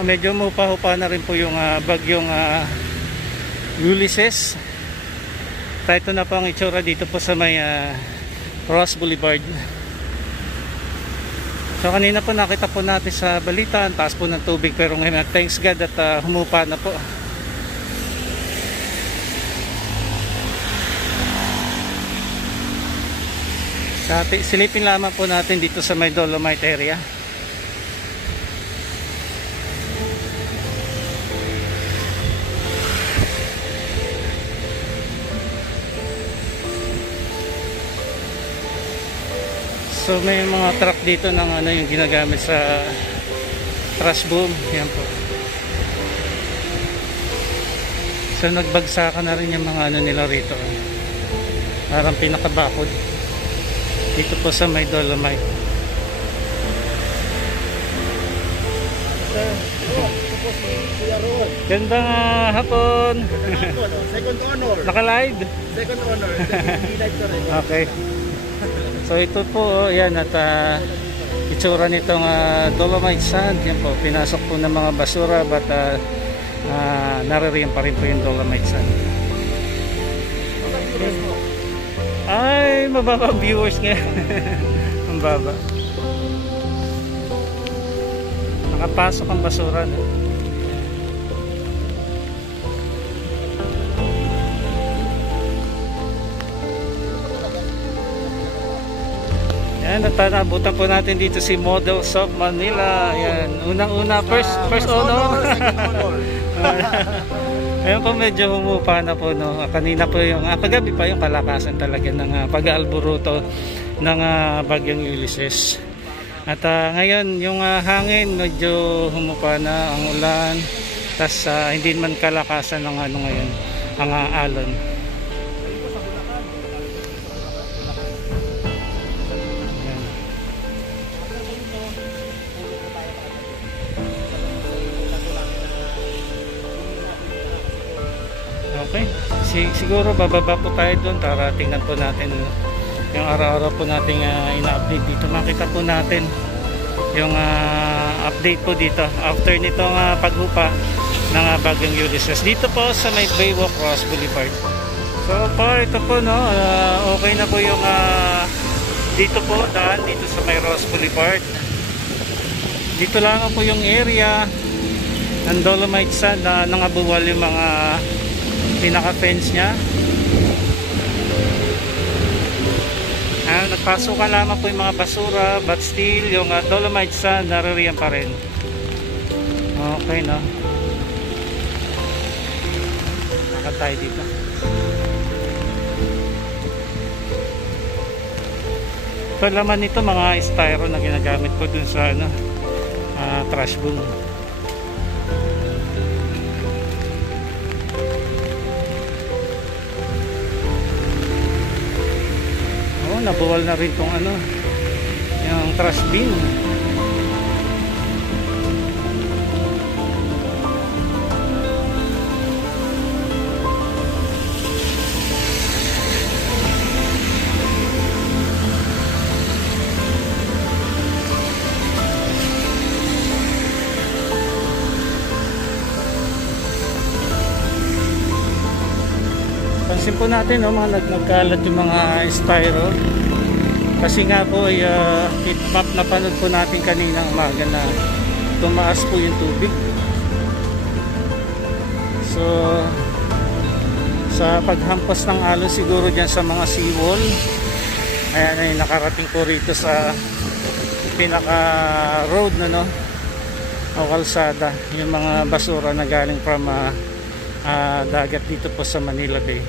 medyo mupa-hupa na rin po yung bagyong Ulysses. Ito na po ang itsura dito po sa may Ross Boulevard. So kanina po nakita po natin sa balita, ang taas po ng tubig, pero ngayon thanks God at humupa na po. Silipin lamang po natin dito sa may Dolomite area. So may mga truck dito ng yung ginagamit sa trash boom. Yan po. So nagbagsakan na rin yung mga nila rito. Parang pinakabakod dito po sa may Dolomite. Gandang hapon. Second honor. Naka-live? Second honor. Okay. So ito po, yan at itsura nitong Dolomite sand. Yan po, pinasok po ng mga basura, but naririyan pa rin po yung Dolomite sand. Ay, mababa viewers nga. Ang baba. Nakapasok ang basura, no? Yan, natanabutan po natin dito si Models of Manila. Yan, unang-una, first honor. Ayun po, medyo humupa na po, no? Kanina po yung, kagabi pa yung kalakasan talaga ng pag-aalburuto ng bagyong Ulysses. At ngayon, yung hangin, medyo humupa na ang ulan. Tas hindi man kalakasan ng ngayon, ang alon. Okay, siguro bababa po tayo doon para tingnan po natin yung araw-araw po nating ina-update dito. Makita po natin yung update po dito after nitong paghupa ng bagyong Ulysses dito po sa may Baywalk Ross Boulevard. So far ito po, no, okay na po yung dito po daan dito sa may Ross Boulevard. Dito lang po yung area ng Dolomite sand na nangabuwal yung mga pinaka-fence nya. Nagpasukan lamang po yung mga basura, but still yung Dolomite sand naririyan pa rin. Okay, no? Nakatay dito. So laman nito mga styro na ginagamit ko dun sa trash boom. Nabuwal na rin tong yung trash bin. Pansin po natin, no, mga nagkalat yung mga styro. Kasi nga po ay map na panood po natin kaninang umaga na tumaas po yung tubig. So sa paghampas ng alon siguro dyan sa mga seawall, ayan ay nakarating po rito sa pinaka road na, no, o kalsada, yung mga basura na galing from dagat dito po sa Manila Bay.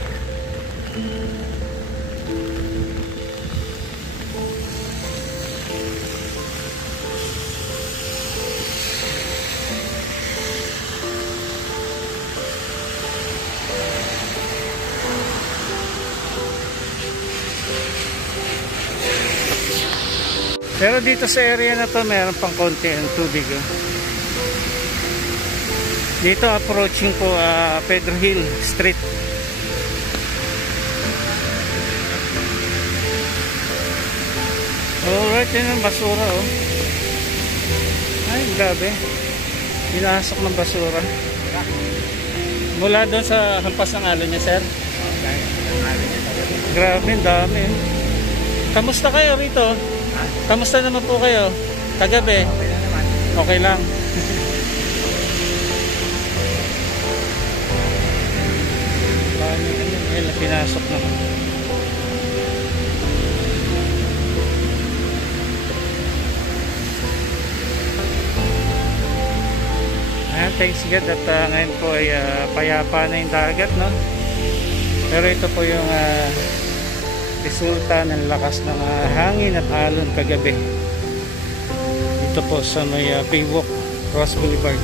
Pero dito sa area na to meron pang konti ang tubig. Dito approaching po Pedro Hill Street. Alright, yun ang basura, oh. Ay, grabe. Pinasok ng basura. Mula doon sa hampas ng alon niya, sir. Grabe, ang dami. Kamusta kayo rito? Kamusta naman po kayo? Kagabi? Okay lang. Ayun, pinasok naman. Thanks God at ngayon po ay payapa na yung dagat, no? Pero ito po yung resulta ng lakas ng hangin at alon kagabi dito po sa may Baywalk, Ross Boulevard.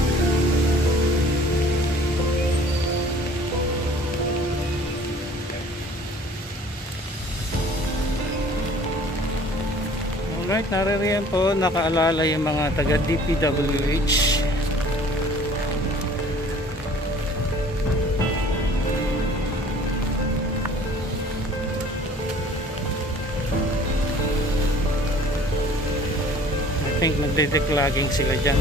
Alright, naririyan po nakaalala yung mga taga DPWH. I think nagde-declogging sila dyan,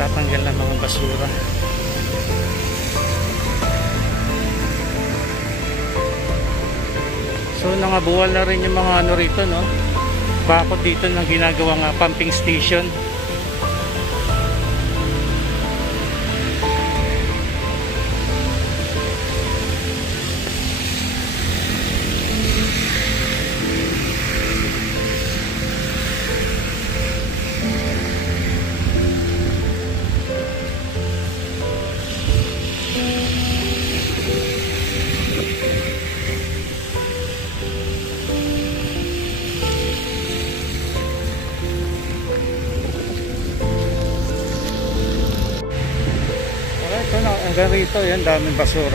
tatanggal ng mga basura. So nangabuwal na rin yung mga ano rito, no? Bakod dito ng ginagawang pumping station. Hanggang rito, yan, daming basura.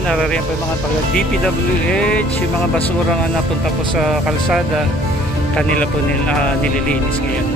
Narariyan po yung mga taga DPWH, yung mga basura nga napunta po sa kalsada, kanila po nililinis ngayon.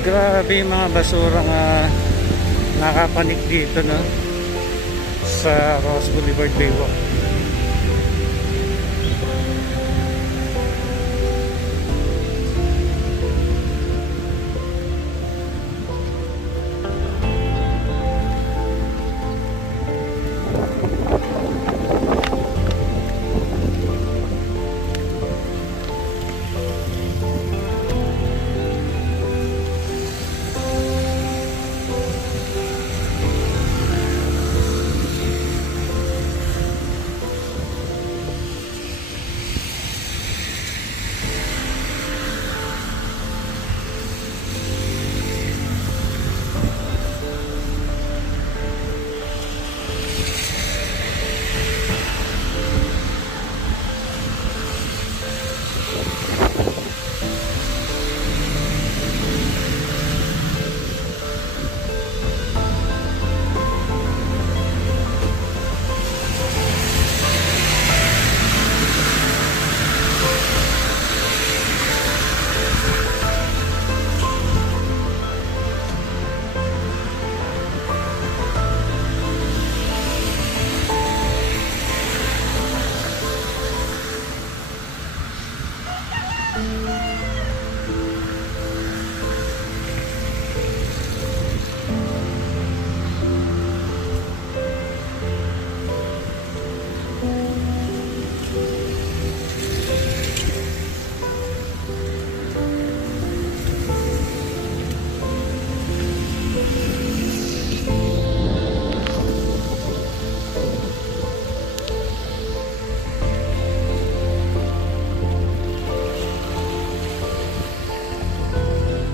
Grabe yung mga basura nga nakapanik dito, no? Sa Ross Boulevard, Baywalk.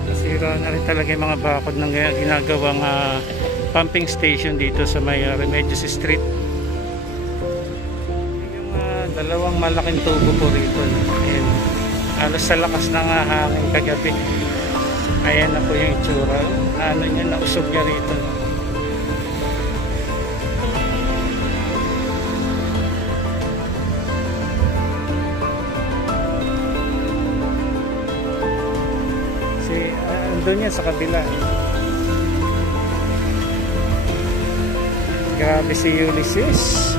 Nasira na rin talaga yung mga bakod ng ginagawang pumping station dito sa may Remedios Street. Yung dalawang malaking tubo po rito. Ayan. Halos sa lakas ng hangin kagabi. Ayan na po yung itsura. Ano niya, nausog niya rito. Doon yan sa kabila. Grabe si Ulysses.